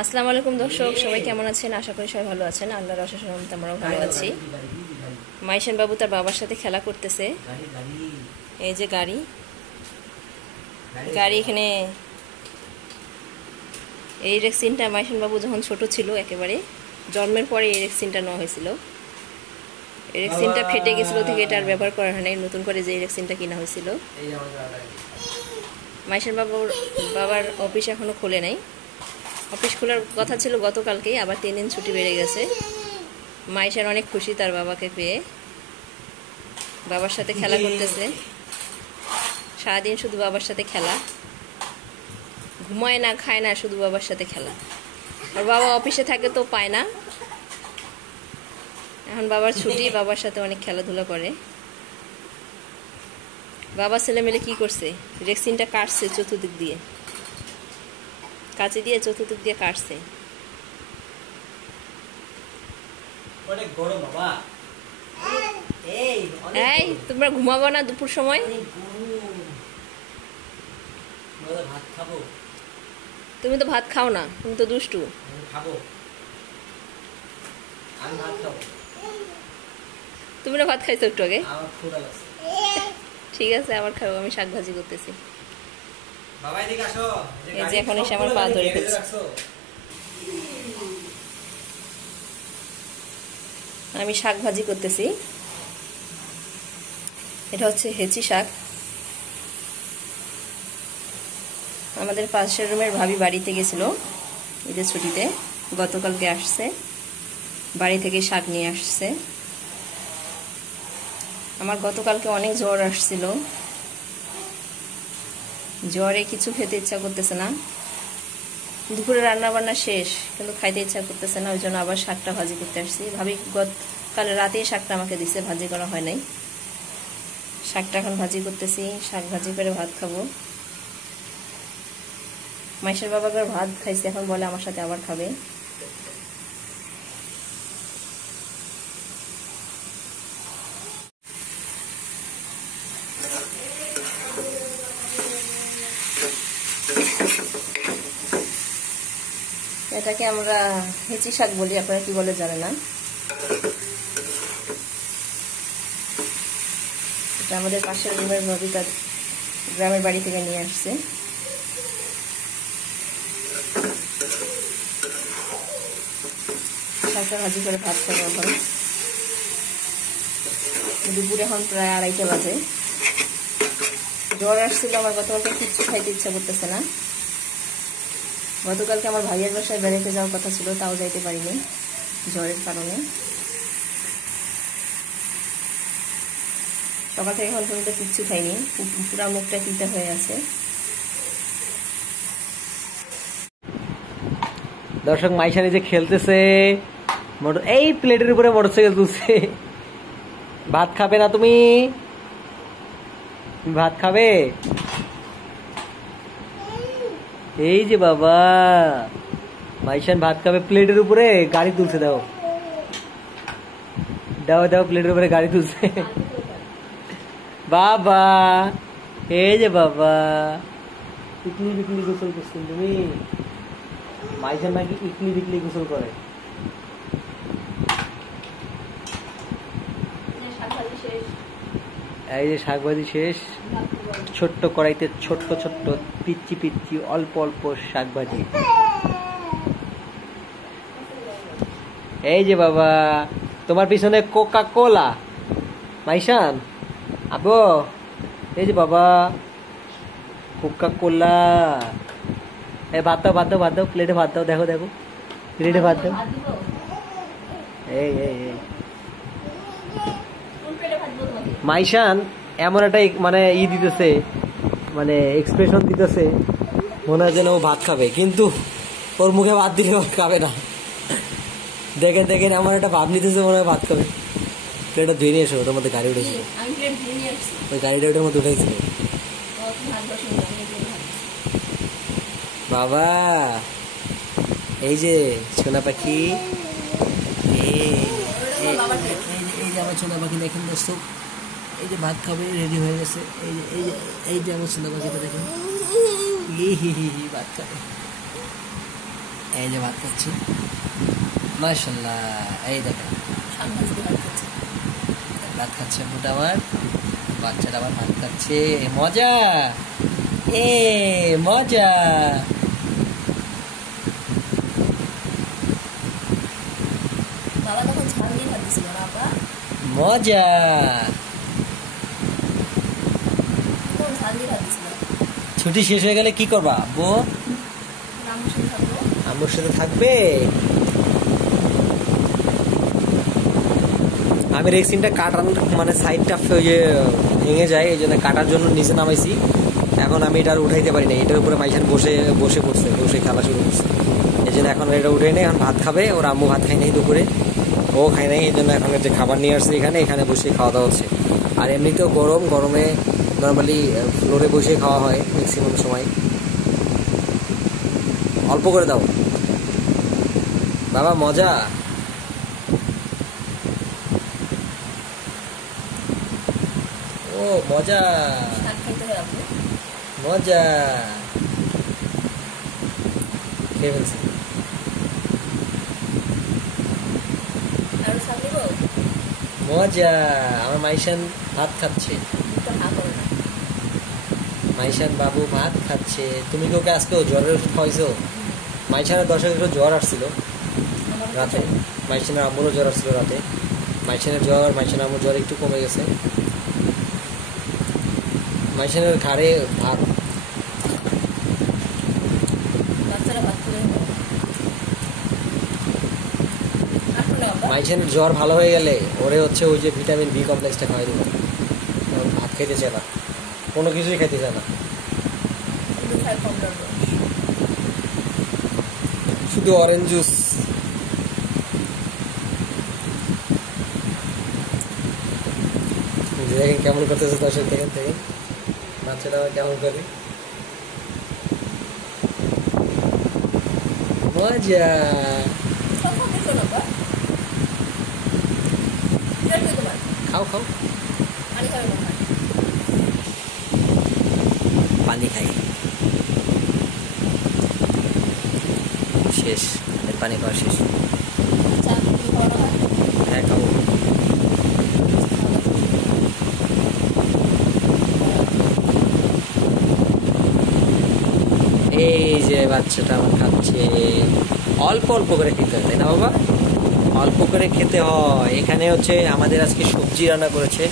আসসালামু আলাইকুম দর্শক, সবাই কেমন আছেন? আশা করি সবাই ভালো আছেন। আল্লাহর অশেষ রহমতে আমরাও ভালো আছি। মাইশান বাবু তার বাবার সাথে খেলা করতেছে। এই যে গাড়ি গাড়ি এখানে এই রেক্সিনটা মাইশান বাবু যখন ছোট ছিল, একেবারে জন্মের পরে এই রেক্সিনটা নেওয়া হয়েছিল। এই রেক্সিনটা ফেটে গেছিল থেকে এটা আর ব্যবহার করা হয় নাই, নতুন করে যে রেক্সিনটা কিনা হয়েছিল। মাইশান বাবার অফিস এখনো খোলে নাই। অফিস খোলার কথা ছিল গতকালকেই, আবার 3 দিন ছুটি বেড়ে গেছে। মাইশান অনেক খুশি তার বাবাকে পেয়ে, বাবার সাথে খেলা করতেছে। সারাদিন শুধু বাবার সাথে খেলা, ঘুমায় না, খায় না, শুধু বাবার সাথে খেলা। আর বাবা অফিসে থাকে তো পায় না, এখন বাবার ছুটি, বাবার সাথে অনেক খেলাধুলা করে। বাবা ছেলে মিলে কি করছে, রেক্সিনটা কাটছে চতুর্দিক দিয়ে, কাঁচি দিয়ে চতুর্দিক দিয়ে কাটছে। এই তোমরা ঘুমাবো না দুপুর সময়? তুমি তো ভাত খাও না, তুমি তো দুষ্টু। তুমি না ভাত খাইছো একটু আগে? ঠিক আছে, আবার খাবো। আমি শাক ভাজি করতেছি। এই যে এখন এসে আমার পা ধরে ফেলছে। আমি শাক ভাজি করতেছি। এটা হচ্ছে হেঁচি শাক। আমাদের পাশের রুমের ভাবি বাড়িতে গেছিল ঈদের ছুটিতে, গতকালকে আসছে, বাড়ি থেকে শাক নিয়ে আসছে। আমার গতকালকে অনেক জ্বর আসছিল, জ্বরে কিছু খেতে ইচ্ছা করতেছে না। দুপুরে রান্না বান্না শেষ, কিন্তু খাইতে ইচ্ছা করতেছে না, ওই জন্য আবার শাকটা ভাজি করতে আসছি। ভাবি কাল রাতেই শাকটা আমাকে দিছে, ভাজি করা হয় নাই। শাকটা এখন ভাজি করতেছি, শাক ভাজি করে ভাত খাবো। মাইশের বাবাকে ভাত খাইছে, এখন বলে আমার সাথে আবার খাবে। এটাকে আমরা হেঁচি শাক বলি, আপনারা কি বলে জানে না। এটা আমাদের পাশের রুমের ভাবি তার গ্রামের বাড়ি থেকে নিয়ে আসছে। শাকটা ভাজি করে ভাত খাবো এখন। দুপুরে এখন প্রায় 2:30 বাজে। জ্বর আসছিল আমার, গতকালকে কিচ্ছু খাইতে ইচ্ছা করতেছে না। গতকালকে আমার ভাইয়ের বাসায় বেড়াতে যাওয়ার কথা ছিল, তাও যাইতে পারিনি জ্বরের কারণে। সকাল থেকে এখন পর্যন্ত কিচ্ছু খাইনি, পুরা মুখটা তিতা হয়ে আছে। দর্শক, মাইশানি যে খেলতেছে, এই প্লেটের উপরে মোটরসাইকেল তুলছে। ভাত খাবে না তুমি? ভাত খাবে? এই যে বাবা, মাইশান ভাত খাবে, প্লেটের উপরে গাড়ি তুলছে। দাও দাও দাও, প্লেটের উপরে গাড়ি তুলছে বাবা। এই যে বাবা, ইকলি বিকলি গোসল করছেন তুমি? মাইশান নাকি ইকলি বিকলি গোসল করে। এই যে শাক ভাজি শেষ, ছোট্ট কড়াইতে ছোট্ট ছোট্ট পিচ্চি পিচ্চি অল্প অল্প শাক ভাজি। এই যে বাবা, তোমার পিছনে কোকা কোলা। মাইশান আবো, এই যে বাবা, কোকা কোলা। এই ভাত দাও, ভাত দাও, ভাত দাও, প্লেটে ভাত দাও। দেখো দেখো, প্লেটে ভাত দাও। এই এই এই মাইশান এমন একটা মানে দিতেছে, মানে এক্সপ্রেশন দিতেছে, মনে হয় যেন ও ভাত খাবে, কিন্তু ওর মুখে ভাত দিলে ও খাবে না। দেখেন দেখেন, আমার একটা ভাব নিতেছে, মনে হয় ভাত খাবে। প্লেটটা ধুয়ে নিয়ে এসো, ওটার মধ্যে গাড়ি উঠেছিল, ওই গাড়িটা ওটার মধ্যে উঠেছিল। বাবা, এই যে সোনা পাখি, এই যে আমার সোনা পাখি, দেখেন দর্শক, এই যে ভাত খাবে, রেডি হয়ে গেছে। এই যে আমার সোনা পাখিটা দেখেন, ভাত খাবে। এই যে ভাত খাচ্ছি, মাশাআল্লাহ। এই দেখেন ভাত খাচ্ছে বুটা আমার, বাচ্চাটা আবার ভাত খাচ্ছে, মজা এ মজা। বাবা তখন ঝাল দিয়ে ভাত দিছিল না আপা? মজা। কোন ঝাল দিয়ে ভাত দিছিল? ছুটি শেষ হয়ে গেলে কি করবা আব্বু? রামুর সাথে থাকবো। আম্মুর সাথে থাকবে। আমি রেক্সিনটা কাটার মানে সাইডটা ওই যে ভেঙে যায়, এই জন্য কাটার জন্য নিচে নামাইছি। এখন আমি এটা আর উঠাইতে পারি না, এটার উপরে মাইশান বসে বসে পড়ছে, বসে খেলা শুরু করছে। এই জন্য এখন এটা উঠে নেই, এখন ভাত খাবে। ওর আম্মু ভাত খাই নাই দুপুরে, ও খাই নাই, এই জন্য এখন যে খাবার নিয়ে আসছে এখানে বসে খাওয়া দাওয়া হচ্ছে। আর এমনিতেও গরমে নর্মালি ফ্লোরে বসে খাওয়া হয় ম্যাক্সিমাম সময়। অল্প করে দাও বাবা, মজা। ও মজা শাক খাইতে হয় আপনি। মজা, খেয়ে ফেলছি। আরো শাক নিব? মজা। আমার মাইশান ভাত খাচ্ছে, তো হা করে না। মাইশান বাবু ভাত খাচ্ছে। তুমি কি ওকে আজকেও জ্বরের ওষুধ খাওয়াইছো? মাইশানের 10 একটু জ্বর আসছিল রাতে, মাইশানের আম্মুরও জ্বর আসছিল রাতে। মাইশানের জ্বর, মাইশানের আম্মুর জ্বর একটু কমে গেছে। মাইশানের ঘাড়ে ভাত। বাচ্চারা ভাত করে আসলে আপা মাইশানের জ্বর ভালো হয়ে গেলে ওরে হচ্ছে ওই যে ভিটামিন বি কমপ্লেক্সটা খাওয়াই দেবো। ভাত খেতে চায় না, কোনো কিছুই খেতে চায় না, কিন্তু খাই কম লাগবে। শুধু অরেঞ্জ জুস। দেখেন কেমন করতেছে দর্শক, দেখেন বাচ্চাটা কেমন করে। মজা। সব খাবে তো না আপা? কিরকম তোমার? খাও খাও, পানি খাবে না? পানি খাই। শেষ, এর পানি খাওয়া শেষ। চা কি খাওয়ানো হয়? হ্যাঁ খাবো। এই যে বাচ্চাটা আমার খাচ্ছে, অল্প অল্প করে খেতে হয়, তাই না বাবা? অল্প করে খেতে হয়। এখানে হচ্ছে আমাদের আজকে সবজি রান্না করেছে,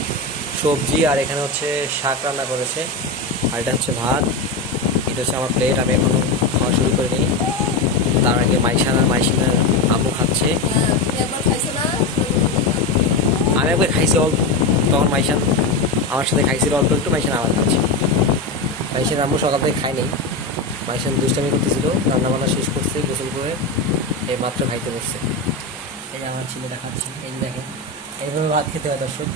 সবজি, আর এখানে হচ্ছে শাক রান্না করেছে, আর এটা হচ্ছে ভাত। এটা হচ্ছে আমার প্লেট, আমি এখনো খাওয়া শুরু করিনি। তার আগে মাইশানের আম্মু খাচ্ছে। হ্যাঁ, তুমি একবার খাইছো না? আমি একবার খাইছি অল্প, তখন মাইশান আমার সাথে খাইছিল অল্প একটু, মাইশান আবার খাচ্ছে। মাইশান আম্মু সকাল থেকে খায়নি, মাইশান দুষ্টামি করতেছিল, রান্নাবান্না শেষ করছে, গোসল করে এই মাত্র খাইতে বসছে। এই যে আমার ছেলেটা খাচ্ছে, এই যে দেখেন এইভাবে ভাত খেতে হয় দর্শক।